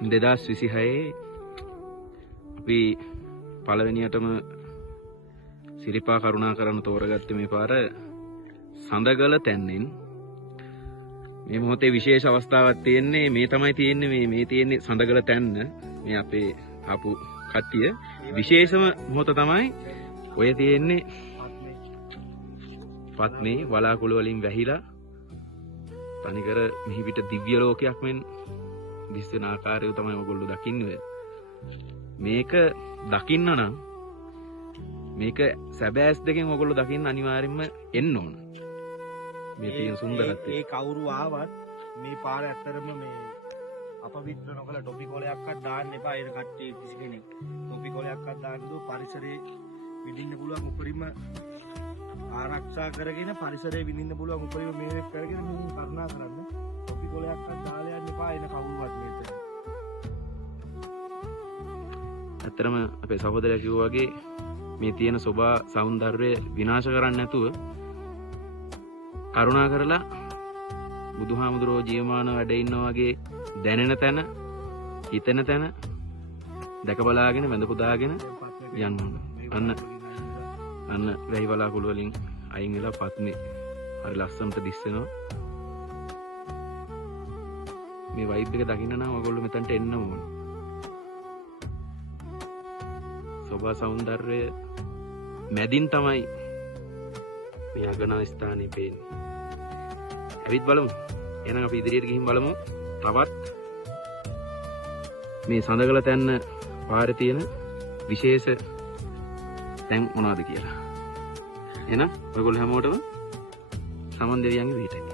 2026 අපි පළවෙනියටම සිරිපා කරුණාකරන තෝරගත්තේ මේ පාර සඳගල තැන්නෙන්. මේ මොහොතේ විශේෂ අවස්ථාවක් තියෙන්නේ මේ තමයි තියෙන්නේ මේ තියෙන්නේ සඳගල තැන්න. මේ අපේ ආපු කට්ටිය විශේෂම මොහොත තමයි ඔය තියෙන්නේ පත්නේ වලාකුළු වලින් වැහිලා තනිකර මෙහි පිට දිව්‍ය ලෝකයක් මෙන් දිස්වෙන ආකාරය තමයි ඔයගොල්ලෝ දකින්නේ. මේක දකින්න නම් මේක සැබෑස් දෙකෙන් ඔයගොල්ලෝ දකින්න අනිවාර්යෙන්ම එන්න ඕන. මේ තියෙන සුන්දරත්වය. ඒ කවුරු ආවත් මේ පාර ඇත්තරම මේ අපවිත්‍ර නොකල ටොපි කොලයක්වත් දාන්න එපා. ඒ කට්ටිය කිසි කෙනෙක් ටොපි කොලයක්වත් දාන්න දෝ පරිසරයේ විඳින්න පුළුවන් උපරිම ආරක්ෂා කරගෙන පරිසරයේ විඳින්න පුළුවන් උපරිම මේක කරගෙන මේ කරුණා කරන්න. ටොපි කොලයක්වත් දාලා යන්න එපා. එන කවුරුවත් මේක. ඇත්තරම අපේ සහෝදරයා කිව්වා වගේ මේ තියෙන සෝභා సౌందර්යය විනාශ කරන්නේ නැතුව කරුණා කරලා බුදුහාමුදුරෝ ජීවමාන වැඩ ඉන්නා වගේ දැනෙන තැන හිතෙන තැන දැක බලාගෙන වැඳ පුදාගෙන යන්න ඕන. අන්න වැහි වලාකුළු වලින් අයින් වෙලා පත්නේ හරි ලස්සනට දිස්සෙනවා. මේ වයිබ් එක දකින්න නම් ඔයගොල්ලෝ මෙතනට එන්න ඕන. සෝභා సౌందර්යය මැදින් තමයි මේ අගනා ස්ථානේ පේන්නේ. ඇවිත් බලමු. එහෙනම් අපි ඉදිරියට ගිහින් බලමු. තවත් මේ සඳගල තැන්න පාරේ තියෙන විශේෂ තැන් මොනවද කියලා. එහෙනම් ඔයගොල්ලෝ හැමෝටම සමන් දෙවියන්ගේ පිටේ